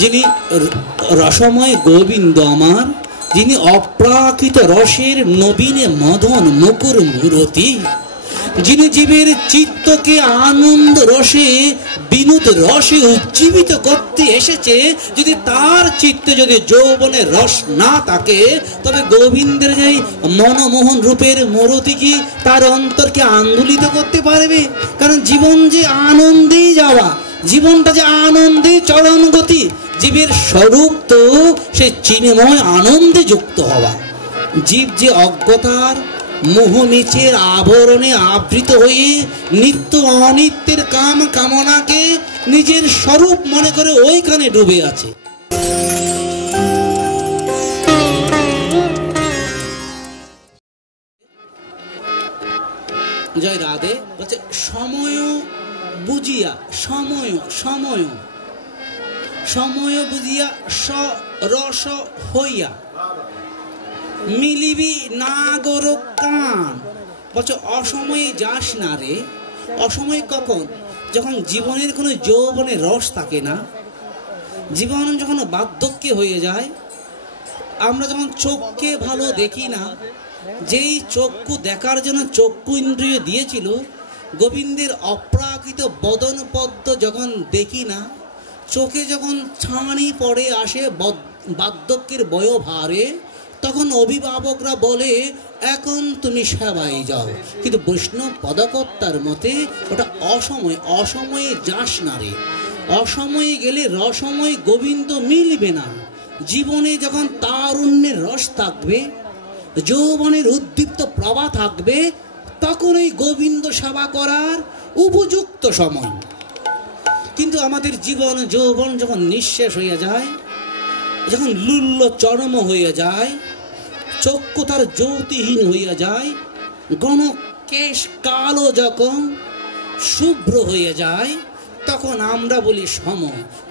যিনি রসময় গোবিন্দ আমার, যিনি অপ্রাকৃত রসের নবীনে মদন মুকুর মূরতি, যিনি জীবের চিত্তকে আনন্দ রসে বিনোদ রসে উজ্জীবিত করতে এসেছে। যদি তার চিত্তে যদি যৌবনের রস না থাকে, তবে গোবিন্দের যে মনমোহন রূপের মূরতি কি তার অন্তরকে আন্দোলিত করতে পারবে? কারণ জীবন যে আনন্দেই যাওয়া, জীবনটা যে আনন্দে চরম গতি, জীবের স্বরূপ তো সে চিন্ময় আনন্দে যুক্ত হওয়া। জীব যে অজ্ঞতার মোহ নিচের আবরণে আবৃত হয়ে নিত্য অনিত্যের কাম কামনাকে নিজের স্বরূপ মনে করে ওইখানে ডুবে আছে। জয় রাধে। বলছে সময় বুঝিয়া, সময় সময় সময় বুঝিয়া রস হইয়া মিলিবি না গর কান। বলছে অসময়ে যাস না রে। অসময় কখন? যখন জীবনের কোনো যৌবনের রস থাকে না, জীবন যখন বার্ধক্যে হয়ে যায়, আমরা যখন চোখকে ভালো দেখি না, যেই চক্ষু দেখার জন্য চক্ষু ইন্দ্রিয় দিয়েছিল, গোবিন্দের অপ্রাকৃত বদন পদ্ম যখন দেখি না, চোখে যখন ছানি পড়ে আসে বার্ধক্যের বয়োভারে, তখন অভিভাবকরা বলে এখন তুমি সেবায় যাও। কিন্তু বৈষ্ণব পদকর্তার মতে ওটা অসময়। অসময়ে যাস না রে। অসময়ে গেলে রসময় গোবিন্দ মিলবে না। জীবনে যখন তারুণ্যের রস থাকবে, যৌবনের উদ্দীপ্ত প্রভা থাকবে, তখন ওই গোবিন্দ সেবা করার উপযুক্ত সময়। কিন্তু আমাদের জীবন যৌবন যখন নিঃশেষ হয়ে যায়, যখন লুল্ল চরম হয়ে যায়, চক্ষু তার জ্যোতিহীন হইয়া যায়, গণকেশ কালো যখন শুভ্র হয়ে যায়, তখন আমরা বলি সম।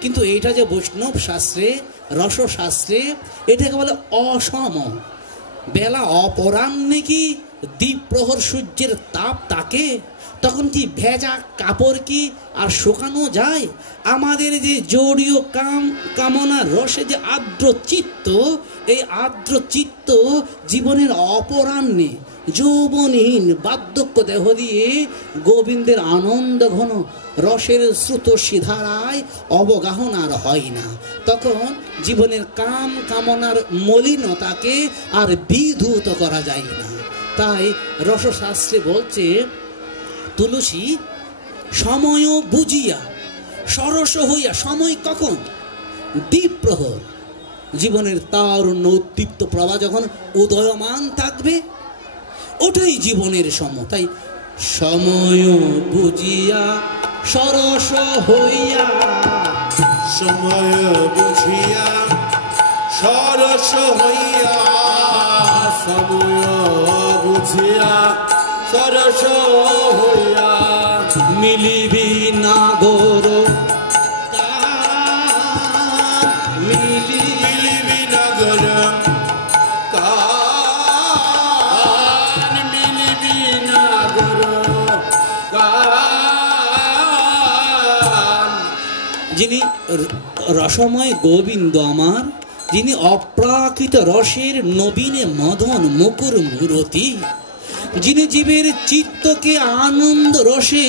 কিন্তু এটা যে বৈষ্ণব শাস্ত্রে, রসশাস্ত্রে, এটাকে বলে অসম। বেলা অপরাহ্নে কি দ্বীপ্রহর সূর্যের তাপ তাকে, তখন কি ভেজা কাপড় কি আর শুকানো যায়? আমাদের যে জড়ীয় কামনা রসে যে আর্দ্র চিত্ত, এই আর্দ্র চিত্ত জীবনের অপরাহ্নে যৌবনহীন বার্ধক্য দেহ দিয়ে গোবিন্দের আনন্দ ঘন রসের স্রোত সিধারায় অবগাহন আর হয় না। তখন জীবনের কাম কামনার মলিনতাকে আর বিধূত করা যায় না। তাই রসশাস্ত্রে বলছে তুলসী সময় বুঝিয়া সরস হইয়া। সময় কখন? দ্বীপ্রহর, জীবনের তারুণ্য উদ্দীপ্ত প্রভা যখন উদয়মান থাকবে, ওটাই জীবনের সময়। তাই সময় বুঝিয়া সরস হইয়া, সময় বুঝিয়া সরস হইয়া, সময় বুঝিয়া সরস হইয়া মিলিবি না গর মিলিবি না গর কান, মিলিবি না গর কান। যিনি রসময় গোবিন্দ আমার, যিনি অপ্রাকৃত রসের নবীনে মদন মুকুর মূরতি, যিনি জীবের চিত্তকে আনন্দ রসে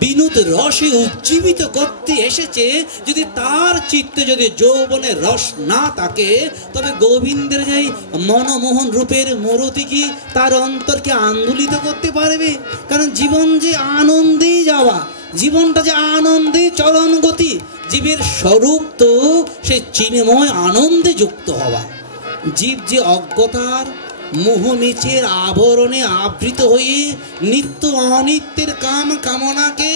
বিনোদ রসে উজ্জীবিত করতে এসেছে। যদি তার চিত্তে যদি যৌবনের রস না থাকে, তবে গোবিন্দের যে মনমোহন রূপের মূরতি কি তার অন্তরকে আন্দোলিত করতে পারবে? কারণ জীবন যে আনন্দেই যাওয়া, জীবনটা যে আনন্দে চরম গতি, জীবের স্বরূপ তো সে চিন্ময় আনন্দে যুক্ত হওয়া। জীব যে অজ্ঞতার মোহ নিচের আবরণে আবৃত হয়ে নিত্য অনিত্যের কাম কামনাকে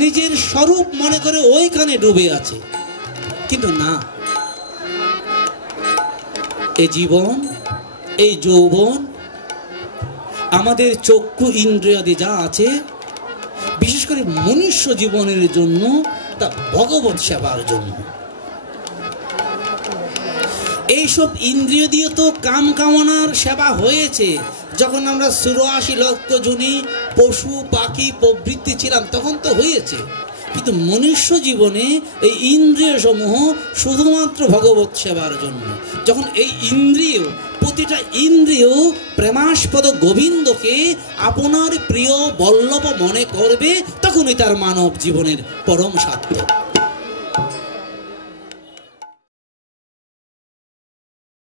নিজের স্বরূপ মনে করে ওইখানে ডুবে আছে। কিন্তু না, এই জীবন, এই যৌবন, আমাদের চক্ষু ইন্দ্রিয়াদি যা আছে, বিশেষ করে মনুষ্য জীবনের জন্য, তা ভগবত সেবার জন্য। এইসব ইন্দ্রিয় দিয়ে তো কাম কামনার সেবা হয়েছে। যখন আমরা 84 লক্ষ জনী পশু পাখি প্রবৃত্তি ছিলাম, তখন তো হয়েছে। কিন্তু মনুষ্য জীবনে এই ইন্দ্রিয় সমূহ শুধুমাত্র ভগবত সেবার জন্য। যখন এই ইন্দ্রিয়, প্রতিটা ইন্দ্রিয় প্রেমাস্পদ গোবিন্দকে আপনার প্রিয় বল্লভ মনে করবে, তখনই তার মানব জীবনের পরম সার্থক।